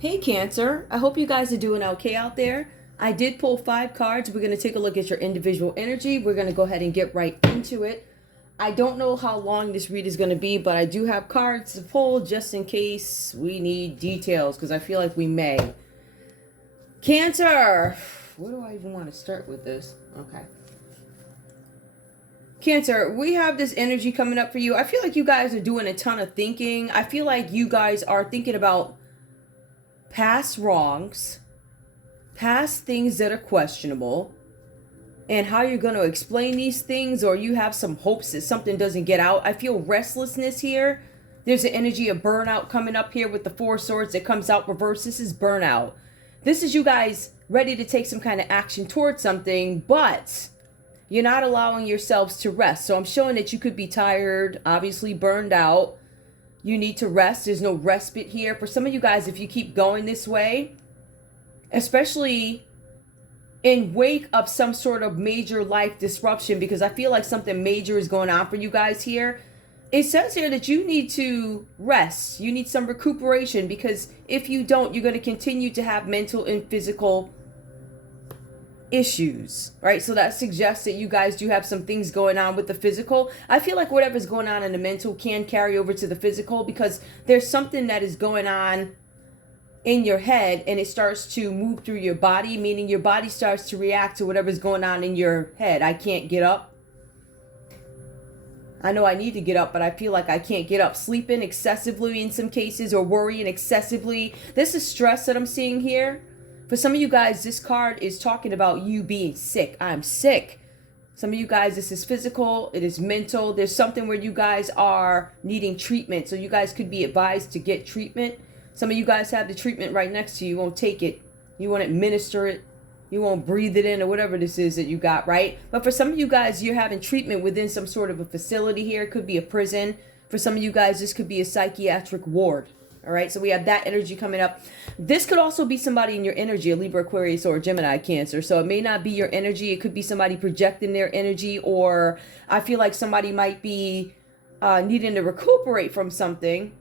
Hey Cancer, I hope you guys are doing okay out there. I did pull 5 cards. We're going to take a look at your individual energy. We're going to go ahead and get right into it. I don't know how long this read is going to be, but I do have cards to pull just in case we need details because I feel like we may. Cancer! Where do I even want to start with this? Okay. Cancer, we have this energy coming up for you. I feel like you guys are doing a ton of thinking. I feel like you guys are thinking about past wrongs, past things that are questionable, and how you're going to explain these things, or you have some hopes that something doesn't get out. I feel restlessness here. There's an energy of burnout coming up here with the 4 swords that comes out reverse. This is burnout. This is you guys ready to take some kind of action towards something, but you're not allowing yourselves to rest. So I'm showing that you could be tired, obviously burned out. You need to rest. There's no respite here. For some of you guys, if you keep going this way, especially in wake of some sort of major life disruption, because I feel like something major is going on for you guys here. It says here that you need to rest. You need some recuperation, because if you don't, you're going to continue to have mental and physical issues, right? So that suggests that you guys do have some things going on with the physical. I feel like whatever's going on in the mental can carry over to the physical, because there's something that is going on in your head and it starts to move through your body, meaning your body starts to react to whatever's going on in your head. I can't get up. I know I need to get up, but I feel like I can't get up. Sleeping excessively in some cases, or worrying excessively. This is stress that I'm seeing here. For some of you guys, this card is talking about you being sick. I'm sick. Some of you guys, this is physical. It is mental. There's something where you guys are needing treatment. So you guys could be advised to get treatment. Some of you guys have the treatment right next to you. You won't take it. You won't administer it. You won't breathe it in, or whatever this is that you got, right? But for some of you guys, you're having treatment within some sort of a facility here. It could be a prison. For some of you guys, this could be a psychiatric ward. All right, so we have that energy coming up. This could also be somebody in your energy, a Libra, Aquarius, or a Gemini, Cancer. So it may not be your energy. It could be somebody projecting their energy, or I feel like somebody might be needing to recuperate from something.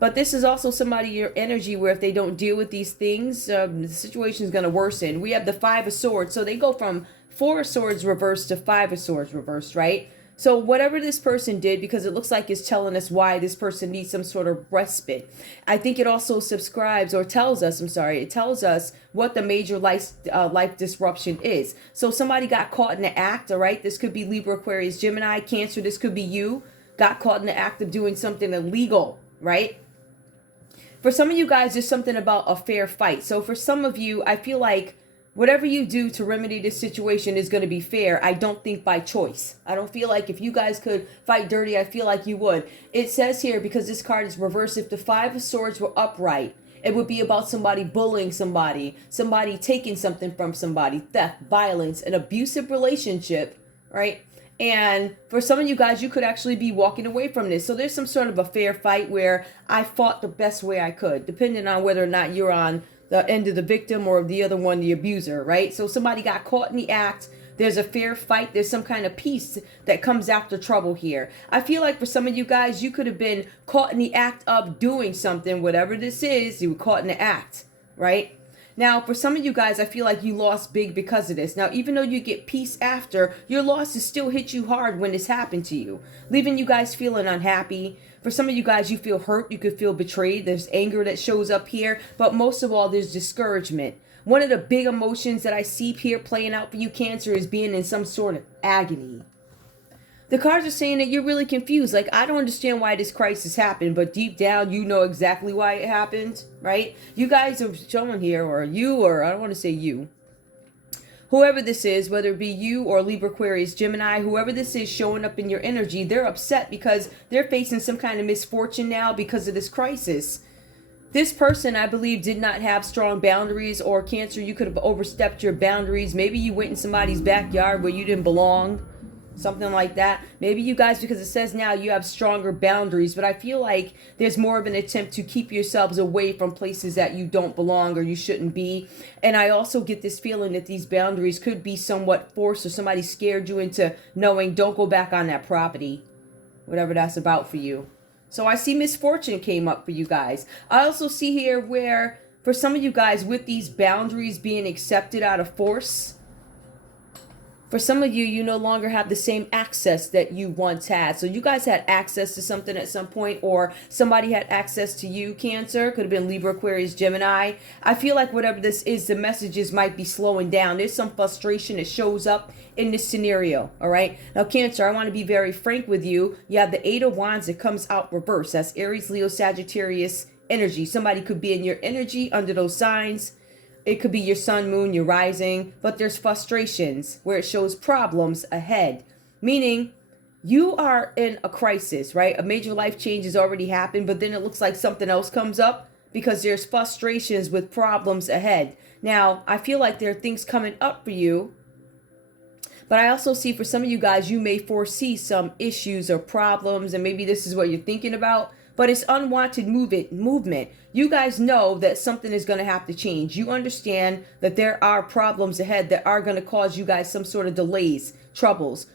But this is also somebody, your energy, where if they don't deal with these things, the situation is going to worsen. We have the 5 of Swords. So they go from 4 of Swords reversed to 5 of Swords reversed, right? So whatever this person did, because it looks like it's telling us why this person needs some sort of respite. I think it also subscribes, or tells us, it tells us what the major life disruption is. So somebody got caught in the act, all right? This could be Libra, Aquarius, Gemini, Cancer. This could be you. Got caught in the act of doing something illegal, right? For some of you guys, there's something about a fair fight. So for some of you, I feel like whatever you do to remedy this situation is going to be fair. I don't think by choice. I don't feel like if you guys could fight dirty, I feel like you would. It says here, because this card is reversed, if the 5 of Swords were upright, it would be about somebody bullying somebody taking something from somebody, theft, violence, an abusive relationship, right? And for some of you guys, you could actually be walking away from this. So there's some sort of a fair fight where I fought the best way I could, depending on whether or not you're on the end of the victim or the other one, the abuser, right? So somebody got caught in the act. There's a fair fight. There's some kind of peace that comes after trouble here. I feel like for some of you guys, you could have been caught in the act of doing something, whatever this is, you were caught in the act, right? Now, for some of you guys, I feel like you lost big because of this. Now, even though you get peace after, your losses still hit you hard when this happened to you, leaving you guys feeling unhappy. For some of you guys, you feel hurt. You could feel betrayed. There's anger that shows up here. But most of all, there's discouragement. One of the big emotions that I see here playing out for you, Cancer, is being in some sort of agony. The cards are saying that you're really confused. Like, I don't understand why this crisis happened, but deep down, you know exactly why it happened, right? You guys are showing here, or I don't want to say you. Whoever this is, whether it be you or Libra, Aquarius, Gemini, whoever this is showing up in your energy, they're upset because they're facing some kind of misfortune now because of this crisis. This person, I believe, did not have strong boundaries, or Cancer, you could have overstepped your boundaries. Maybe you went in somebody's backyard where you didn't belong. Something like that. Maybe you guys, because it says now you have stronger boundaries, but I feel like there's more of an attempt to keep yourselves away from places that you don't belong or you shouldn't be. And I also get this feeling that these boundaries could be somewhat forced, or somebody scared you into knowing, don't go back on that property, whatever that's about for you. So I see misfortune came up for you guys. I also see here where for some of you guys with these boundaries being accepted out of force, for some of you, you no longer have the same access that you once had. So you guys had access to something at some point, or somebody had access to you, Cancer. Could have been Libra, Aquarius, Gemini. I feel like whatever this is, the messages might be slowing down. There's some frustration that shows up in this scenario, all right? Now, Cancer, I want to be very frank with you. You have the Eight of Wands that comes out reverse. That's Aries, Leo, Sagittarius energy. Somebody could be in your energy under those signs. It could be your sun, moon, your rising, but there's frustrations where it shows problems ahead, meaning you are in a crisis, right? A major life change has already happened, but then it looks like something else comes up because there's frustrations with problems ahead. Now, I feel like there are things coming up for you, but I also see for some of you guys, you may foresee some issues or problems, and maybe this is what you're thinking about. But it's unwanted movement. You guys know that something is going to have to change. You understand that there are problems ahead that are going to cause you guys some sort of delays, troubles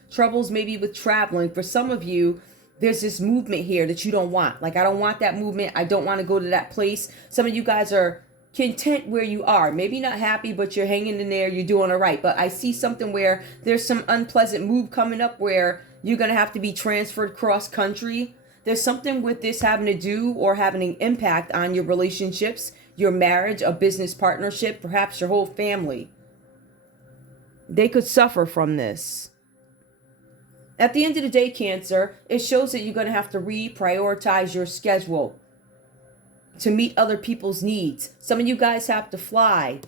maybe with traveling. For some of you, there's this movement here that you don't want. Like, I don't want that movement. I don't want to go to that place. Some of you guys are content where you are. Maybe not happy, but you're hanging in there. You're doing all right. But I see something where there's some unpleasant move coming up where you're going to have to be transferred cross country. There's something with this having to do or having an impact on your relationships, your marriage, a business partnership, perhaps your whole family. They could suffer from this. At the end of the day, Cancer, it shows that you're going to have to reprioritize your schedule to meet other people's needs. Some of you guys have to fly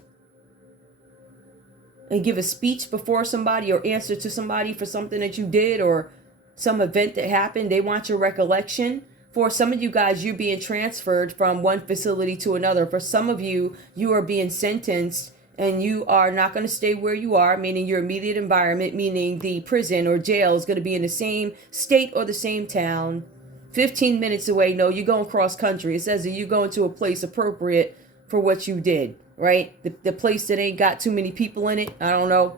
and give a speech before somebody or answer to somebody for something that you did or some event that happened. They want your recollection. For some of you guys, you're being transferred from one facility to another. For some of you, you are being sentenced and you are not going to stay where you are, meaning your immediate environment, meaning the prison or jail is going to be in the same state or the same town. 15 minutes away. No, you're going cross country. It says that you're going to a place appropriate for what you did, right? The place that ain't got too many people in it. I don't know.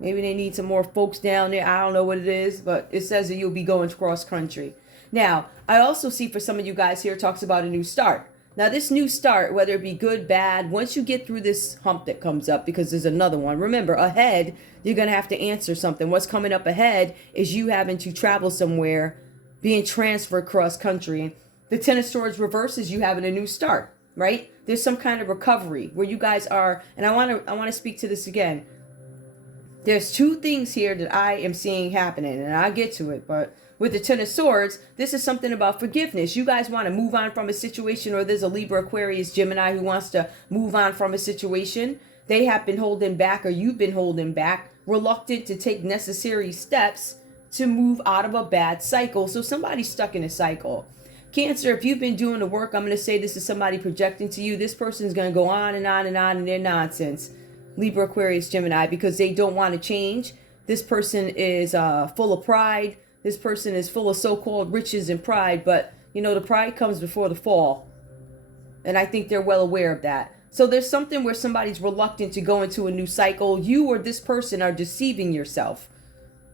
Maybe they need some more folks down there. I don't know what it is, but it says that you'll be going cross country. Now, I also see for some of you guys here, it talks about a new start. Now, this new start, whether it be good, bad, once you get through this hump that comes up, because there's another one. Remember, ahead, you're going to have to answer something. What's coming up ahead is you having to travel somewhere, being transferred cross country. The Ten of Swords reverses you having a new start, right? There's some kind of recovery where you guys are, and I want to speak to this again. There's two things here that I am seeing happening, and I'll get to it. But with the Ten of Swords, this is something about forgiveness. You guys want to move on from a situation, or there's a Libra, Aquarius, Gemini who wants to move on from a situation. They have been holding back, or you've been holding back, reluctant to take necessary steps to move out of a bad cycle. So somebody's stuck in a cycle. Cancer, if you've been doing the work, I'm going to say this is somebody projecting to you. This person's going to go on and on and on in their nonsense. Libra, Aquarius, Gemini, because they don't want to change. This person is full of pride. This person is full of so-called riches and pride. But, you know, the pride comes before the fall. And I think they're well aware of that. So there's something where somebody's reluctant to go into a new cycle. You or this person are deceiving yourself.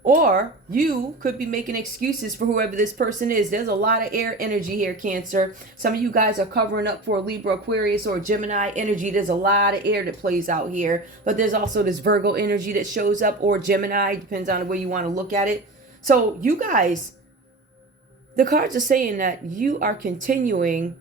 Or you could be making excuses for whoever this person is. There's a lot of air energy here, Cancer. Some of you guys are covering up for Libra, Aquarius, or Gemini energy. There's a lot of air that plays out here. But there's also this Virgo energy that shows up, or Gemini. Depends on the way you want to look at it. So you guys, the cards are saying that you are continuing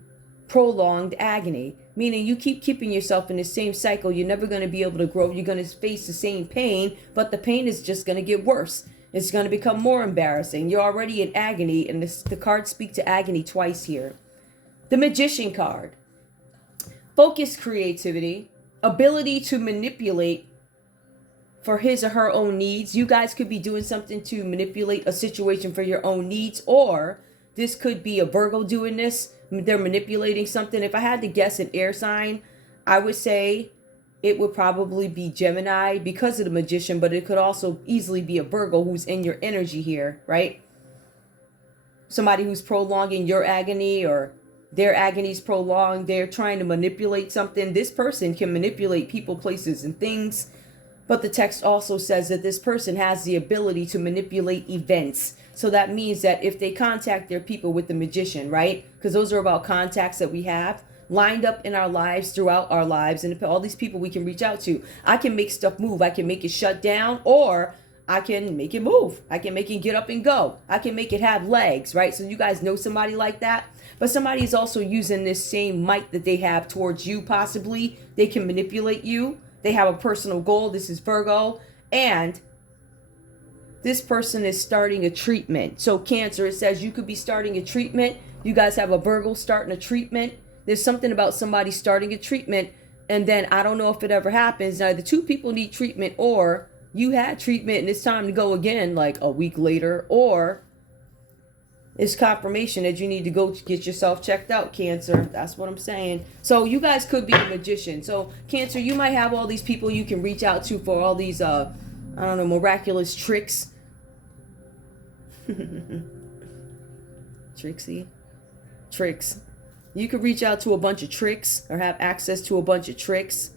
prolonged agony. Meaning you keep keeping yourself in the same cycle. You're never going to be able to grow. You're going to face the same pain, but the pain is just going to get worse. It's going to become more embarrassing. You're already in agony, and the cards speak to agony twice here. The Magician card. Focused creativity, ability to manipulate for his or her own needs. You guys could be doing something to manipulate a situation for your own needs, or this could be a Virgo doing this. They're manipulating something. If I had to guess an air sign, I would say it would probably be Gemini because of the Magician, but it could also easily be a Virgo who's in your energy here, right? Somebody who's prolonging your agony, or their agony is prolonged. They're trying to manipulate something. This person can manipulate people, places, and things. But the text also says that this person has the ability to manipulate events. So that means that if they contact their people with the Magician, right? Because those are about contacts that we have lined up in our lives, throughout our lives, and all these people we can reach out to. I can make stuff move. I can make it shut down, or I can make it move. I can make it get up and go. I can make it have legs, right? So you guys know somebody like that. But somebody is also using this same might that they have towards you, possibly. They can manipulate you. They have a personal goal. This is Virgo. And this person is starting a treatment. So Cancer, it says you could be starting a treatment. You guys have a Virgo starting a treatment. There's something about somebody starting a treatment. And then I don't know if it ever happens. Now, the two people need treatment, or you had treatment and it's time to go again like a week later, or it's confirmation that you need to go get yourself checked out, Cancer. That's what I'm saying. So you guys could be a magician. So Cancer, you might have all these people you can reach out to for all these, I don't know, miraculous tricks. Tricks. You could reach out to a bunch of tricks or have access to a bunch of tricks.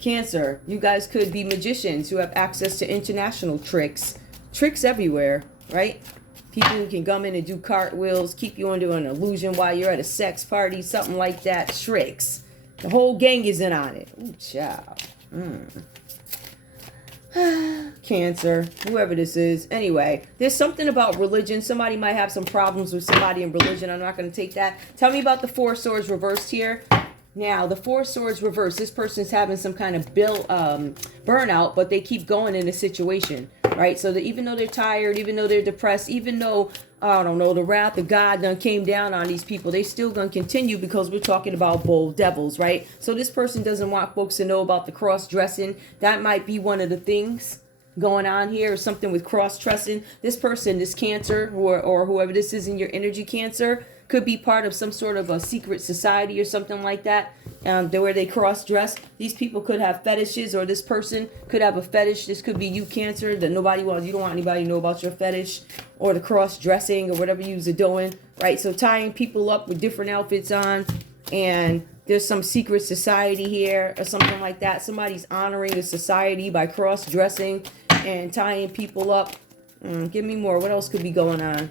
Cancer, you guys could be magicians who have access to international tricks. Tricks everywhere, right? People who can come in and do cartwheels, keep you under an illusion while you're at a sex party, something like that. Tricks. The whole gang is in on it. Ooh, child. Cancer, whoever this is. Anyway, there's something about religion. Somebody might have some problems with somebody in religion. I'm not going to take that. Tell me about the Four of Swords reversed here. Now, the Four of Swords reversed. This person's having some kind of burnout, but they keep going in a situation, right? So that even though they're tired, even though they're depressed, even though, I don't know, the wrath of God done came down on these people, they still gonna continue because we're talking about bold devils, right? So this person doesn't want folks to know about the cross-dressing. That might be one of the things going on here, or something with cross-dressing. This person, this Cancer, or whoever this is in your energy, Cancer, could be part of some sort of a secret society or something like that, where they cross-dress. These people could have fetishes, or this person could have a fetish. This could be you, Cancer, that nobody wants. You don't want anybody to know about your fetish or the cross-dressing or whatever you are doing, right? So tying people up with different outfits on, and there's some secret society here or something like that. Somebody's honoring the society by cross-dressing and tying people up. Give me more. What else could be going on?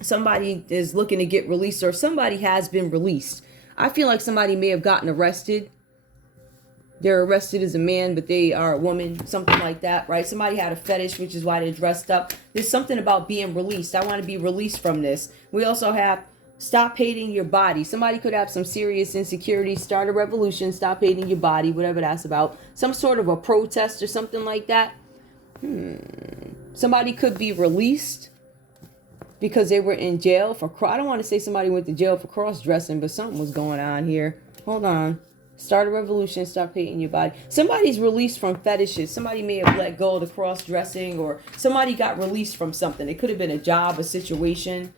Somebody is looking to get released, or somebody has been released. I feel like somebody may have gotten arrested. They're arrested as a man, but they are a woman, something like that, right? Somebody had a fetish, which is why they're dressed up. There's something about being released. I want to be released from this. We also have stop hating your body. Somebody could have some serious insecurity, start a revolution, stop hating your body, whatever that's about. Some sort of a protest or something like that. Somebody could be released because they were in jail for, I don't want to say somebody went to jail for cross-dressing, but something was going on here. Hold on. Start a revolution, stop hating your body. Somebody's released from fetishes. Somebody may have let go of the cross-dressing, or somebody got released from something. It could have been a job, a situation.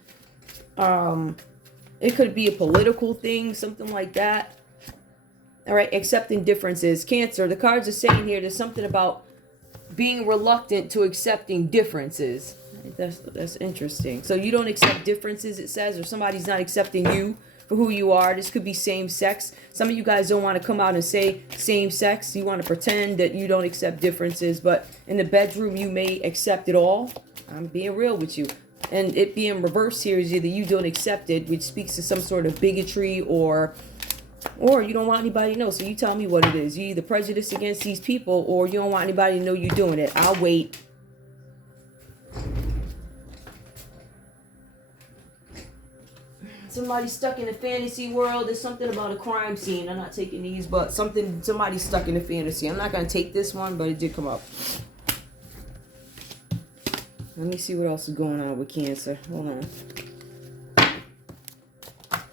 It could be a political thing, something like that. All right, accepting differences. Cancer, the cards are saying here there's something about being reluctant to accepting differences. That's interesting. So you don't accept differences, it says, or somebody's not accepting you for who you are. This could be same sex. Some of you guys don't want to come out and say same sex. You want to pretend that you don't accept differences, but in the bedroom you may accept it all. I'm being real with you. And it being reversed here is either you don't accept it, which speaks to some sort of bigotry, or you don't want anybody to know. So you tell me what it is. You either prejudice against these people, or you don't want anybody to know you're doing it. I'll wait. Somebody's stuck in a fantasy world. There's something about a crime scene. I'm not taking these, but somebody's stuck in a fantasy. I'm not going to take this one, but it did come up. Let me see what else is going on with Cancer. Hold on.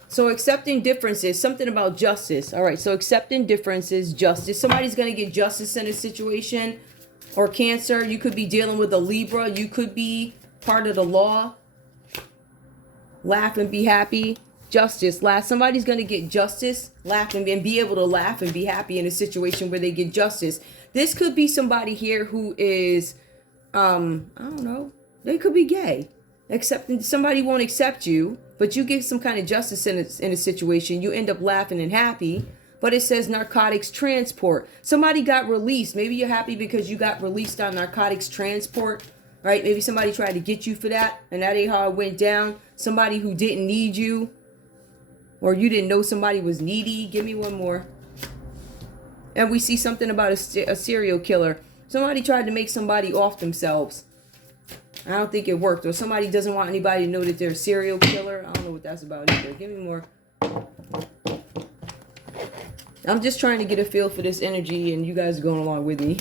So accepting differences, something about justice. All right, so accepting differences, justice. Somebody's going to get justice in a situation. Or Cancer, you could be dealing with a Libra. You could be part of the law. Laugh and be happy. Justice. Somebody's going to get justice, laugh and be able to laugh and be happy in a situation where they get justice. This could be somebody here who is, I don't know, they could be gay. Except somebody won't accept you, but you get some kind of justice in a situation. You end up laughing and happy. But it says narcotics transport. Somebody got released. Maybe you're happy because you got released on narcotics transport. right? Maybe somebody tried to get you for that, and that ain't how it went down. Somebody who didn't need you, or you didn't know somebody was needy. Give me one more. And we see something about a serial killer. Somebody tried to make somebody off themselves. I don't think it worked. Or somebody doesn't want anybody to know that they're a serial killer. I don't know what that's about either. Give me more. I'm just trying to get a feel for this energy, and you guys are going along with me.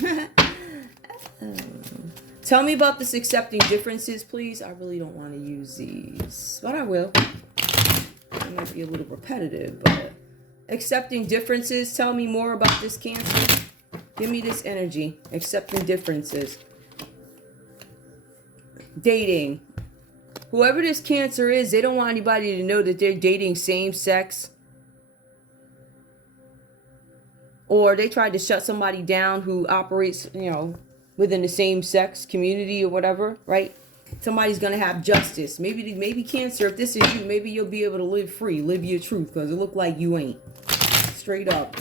Tell me about this accepting differences, please. I really don't want to use these, but I will. It might be a little repetitive, but accepting differences. Tell me more about this, Cancer. Give me this energy. Accepting differences. Dating. Whoever this Cancer is, they don't want anybody to know that they're dating same sex. Or they tried to shut somebody down who operates, you know, within the same sex community or whatever, right? Somebody's going to have justice. Maybe Cancer, if this is you, maybe you'll be able to live free, live your truth, because it look like you ain't. Straight up.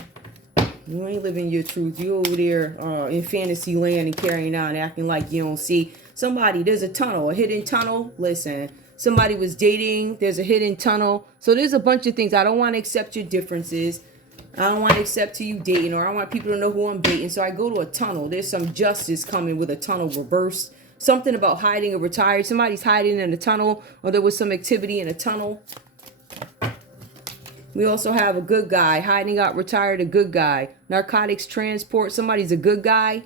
You ain't living your truth. You over there in fantasy land and carrying on, acting like you don't see. Somebody, there's a tunnel, a hidden tunnel. Listen, somebody was dating. There's a hidden tunnel. So there's a bunch of things. I don't want to accept your differences. I don't want to accept you dating, or I want people to know who I'm dating. So I go to a tunnel. There's some justice coming with a tunnel reversed. Something about hiding or retired. Somebody's hiding in a tunnel, or there was some activity in a tunnel. We also have a good guy. Hiding out, retired, a good guy. Narcotics transport. Somebody's a good guy.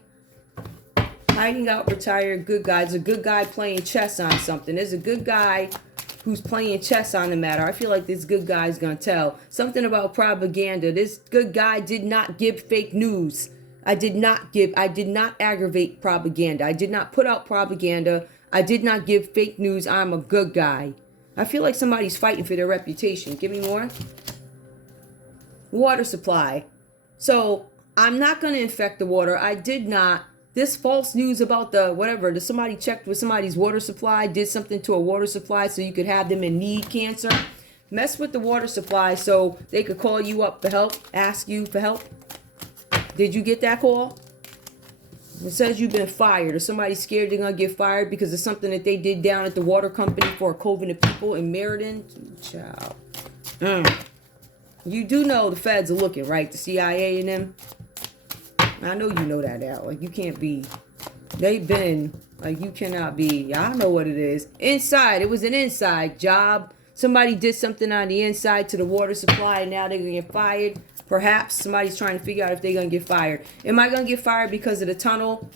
Hiding out, retired, good guy. There's a good guy playing chess on something. There's a good guy who's playing chess on the matter. I feel like this good guy's gonna tell. Something about propaganda. This good guy did not give fake news. I did not aggravate propaganda. I did not put out propaganda. I did not give fake news. I'm a good guy. I feel like somebody's fighting for their reputation. Give me more. Water supply. So I'm not going to infect the water. I did not. This false news about somebody checked with somebody's water supply, did something to a water supply so you could have them in need, Cancer. Mess with the water supply so they could call you up for help, ask you for help. Did you get that call? It says you've been fired, or somebody's scared they're going to get fired because of something that they did down at the water company for a coven of people in Meriden. Child. You do know the feds are looking, right? The CIA and them. I know you know that out. Like, you can't be. They've been. Like, you cannot be. I know what it is. Inside. It was an inside job. Somebody did something on the inside to the water supply, and now they're going to get fired. Perhaps somebody's trying to figure out if they're going to get fired. Am I going to get fired because of the tunnel?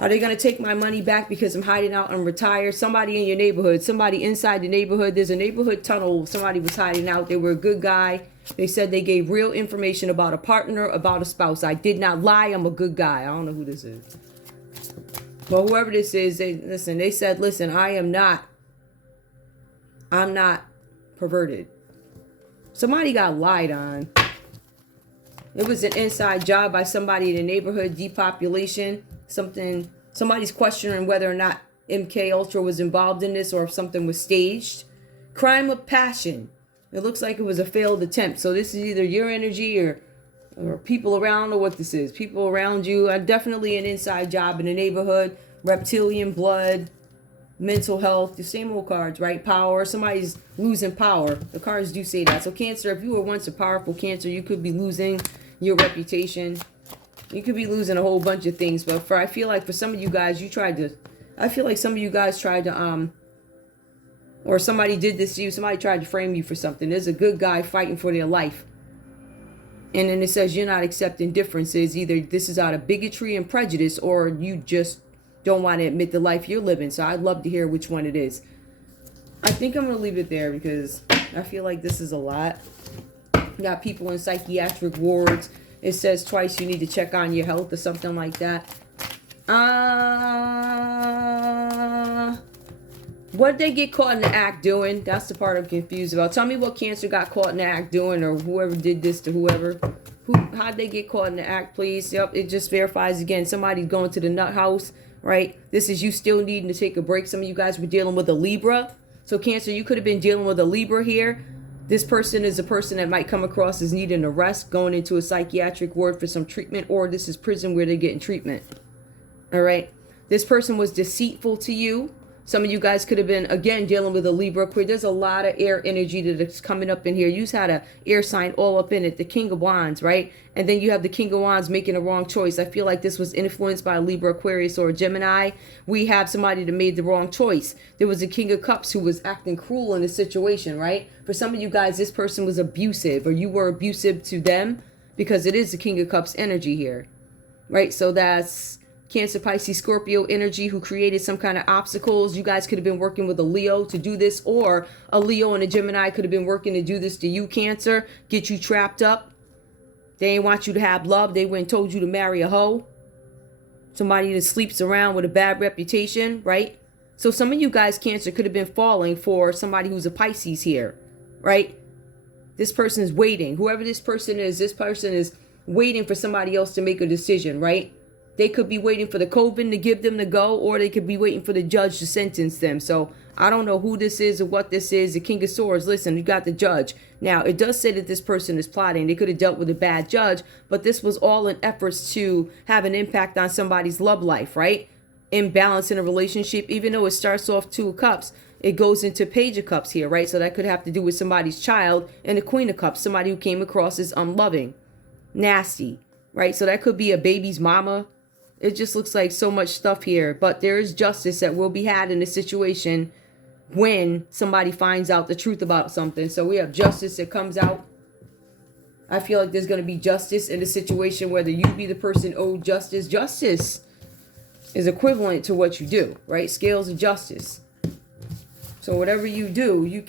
Are they going to take my money back because I'm hiding out and retired? Somebody in your neighborhood, somebody inside the neighborhood. There's a neighborhood tunnel. Somebody was hiding out. They were a good guy. They said they gave real information about a partner, about a spouse. I did not lie. I'm a good guy. I don't know who this is. But whoever this is, they said, listen, I'm not perverted. Somebody got lied on. It was an inside job by somebody in the neighborhood, depopulation. Somebody's questioning whether or not MK Ultra was involved in this or if something was staged. Crime of passion. It looks like it was a failed attempt. So this is either your energy or people around, or what this is. People around you. Definitely an inside job in the neighborhood. Reptilian blood. Mental health. The same old cards, right? Power. Somebody's losing power. The cards do say that. So Cancer, if you were once a powerful Cancer, you could be losing your reputation. You could be losing a whole bunch of things. But I feel like for some of you guys, or somebody did this to you. Somebody tried to frame you for something. There's a good guy fighting for their life. And then it says you're not accepting differences. Either this is out of bigotry and prejudice, or you just don't want to admit the life you're living. So I'd love to hear which one it is. I think I'm going to leave it there because I feel like this is a lot. You got people in psychiatric wards. It says twice you need to check on your health or something like that. What did they get caught in the act doing? That's the part I'm confused about. Tell me what Cancer got caught in the act doing, or whoever did this to whoever. How'd they get caught in the act, please? Yep, it just verifies again. Somebody's going to the nut house, right? This is you still needing to take a break. Some of you guys were dealing with a Libra. So Cancer, you could have been dealing with a Libra here. This person is a person that might come across as needing a rest, going into a psychiatric ward for some treatment, or this is prison where they're getting treatment. All right. This person was deceitful to you. Some of you guys could have been, again, dealing with a Libra, Aquarius. There's a lot of air energy that's coming up in here. You just had an air sign all up in it, the King of Wands, right? And then you have the King of Wands making a wrong choice. I feel like this was influenced by a Libra, Aquarius, or a Gemini. We have somebody that made the wrong choice. There was a King of Cups who was acting cruel in the situation, right? For some of you guys, this person was abusive, or you were abusive to them, because it is the King of Cups energy here, right? So that's Cancer, Pisces, Scorpio energy who created some kind of obstacles. You guys could have been working with a Leo to do this, or a Leo and a Gemini could have been working to do this to you, Cancer, get you trapped up. They ain't want you to have love. They went and told you to marry a hoe, somebody that sleeps around with a bad reputation, right? So some of you guys, Cancer, could have been falling for somebody who's a Pisces here, right? This person is waiting. Whoever this person is waiting for somebody else to make a decision, right? They could be waiting for the coven to give them the go, or they could be waiting for the judge to sentence them. So I don't know who this is or what this is. The King of Swords, listen, you got the judge. Now, it does say that this person is plotting. They could have dealt with a bad judge, but this was all in efforts to have an impact on somebody's love life, right? Imbalance in a relationship, even though it starts off Two of Cups, it goes into Page of Cups here, right? So that could have to do with somebody's child, and the Queen of Cups, somebody who came across as unloving, nasty, right? So that could be a baby's mama. It just looks like so much stuff here. But there is justice that will be had in a situation when somebody finds out the truth about something. So we have justice that comes out. I feel like there's going to be justice in a situation, whether you be the person owed justice. Justice is equivalent to what you do, right? Scales of justice. So whatever you do, you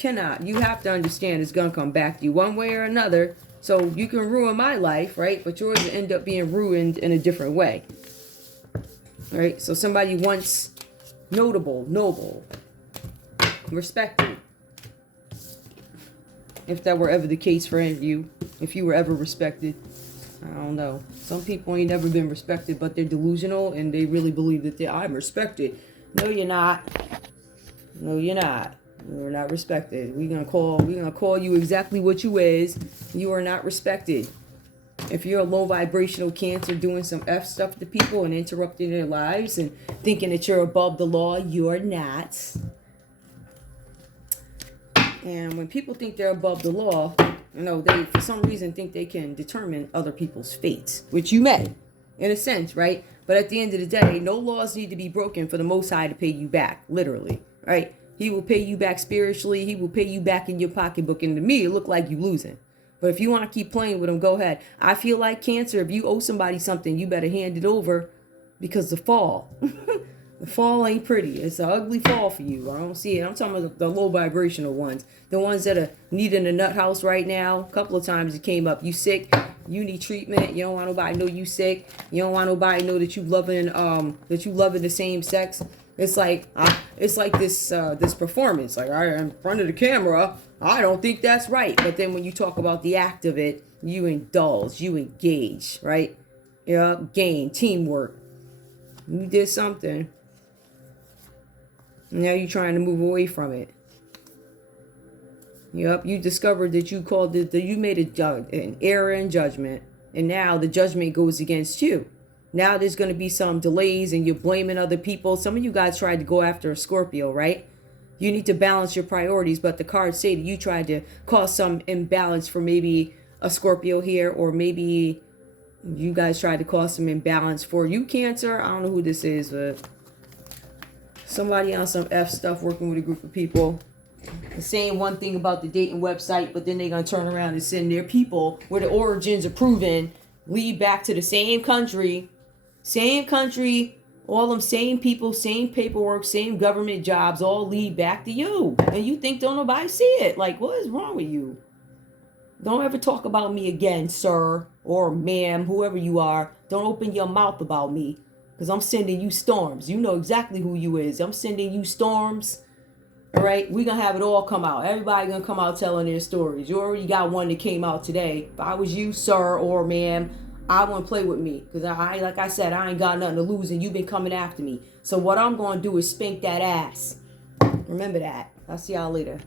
have to understand it's going to come back to you one way or another. So you can ruin my life, right? But yours will end up being ruined in a different way. Right, so somebody once notable, noble, respected. If that were ever the case for any of you, if you were ever respected, I don't know. Some people ain't never been respected, but they're delusional and they really believe that I'm respected. No, you're not. No, you're not. You're not respected. We're gonna call you exactly what you is. You are not respected. If you're a low vibrational Cancer doing some F stuff to people and interrupting their lives and thinking that you're above the law, you're not. And when people think they're above the law, they for some reason think they can determine other people's fates, which you may, in a sense, right? But at the end of the day, no laws need to be broken for the Most High to pay you back, literally, right? He will pay you back spiritually. He will pay you back in your pocketbook. And to me, it looked like you losing. But if you want to keep playing with them, go ahead. I feel like, Cancer, if you owe somebody something, you better hand it over, because the fall, the fall ain't pretty. It's an ugly fall for you. I don't see it. I'm talking about the low vibrational ones. The ones that are needing a nut house right now. A couple of times it came up. You sick. You need treatment. You don't want nobody to know you sick. You don't want nobody to know that you loving the same sex. It's like this performance. Like, I'm in front of the camera. I don't think that's right. But then when you talk about the act of it, you indulge, you engage, right? Yeah, gain, teamwork. You did something. Now you're trying to move away from it. Yep, you discovered that you made an error in judgment, and now the judgment goes against you. Now there's going to be some delays and you're blaming other people. Some of you guys tried to go after a Scorpio, right? You need to balance your priorities, but the cards say that you tried to cause some imbalance for maybe a Scorpio here, or maybe you guys tried to cause some imbalance for you, Cancer. I don't know who this is, but somebody on some F stuff working with a group of people. Saying one thing about the dating website, but then they're going to turn around and send their people where the origins are proven, lead back to the same country, all them same people, same paperwork, same government jobs, all lead back to you. And you think don't nobody see it. Like, what is wrong with you? Don't ever talk about me again, sir or ma'am, whoever you are. Don't open your mouth about me, because I'm sending you storms. You know exactly who you is. I'm sending you storms. All right, we're going to have it all come out. Everybody going to come out telling their stories. You already got one that came out today. If I was you, sir or ma'am, I wouldn't play with me, because like I said, I ain't got nothing to lose, and you've been coming after me. So what I'm going to do is spank that ass. Remember that. I'll see y'all later.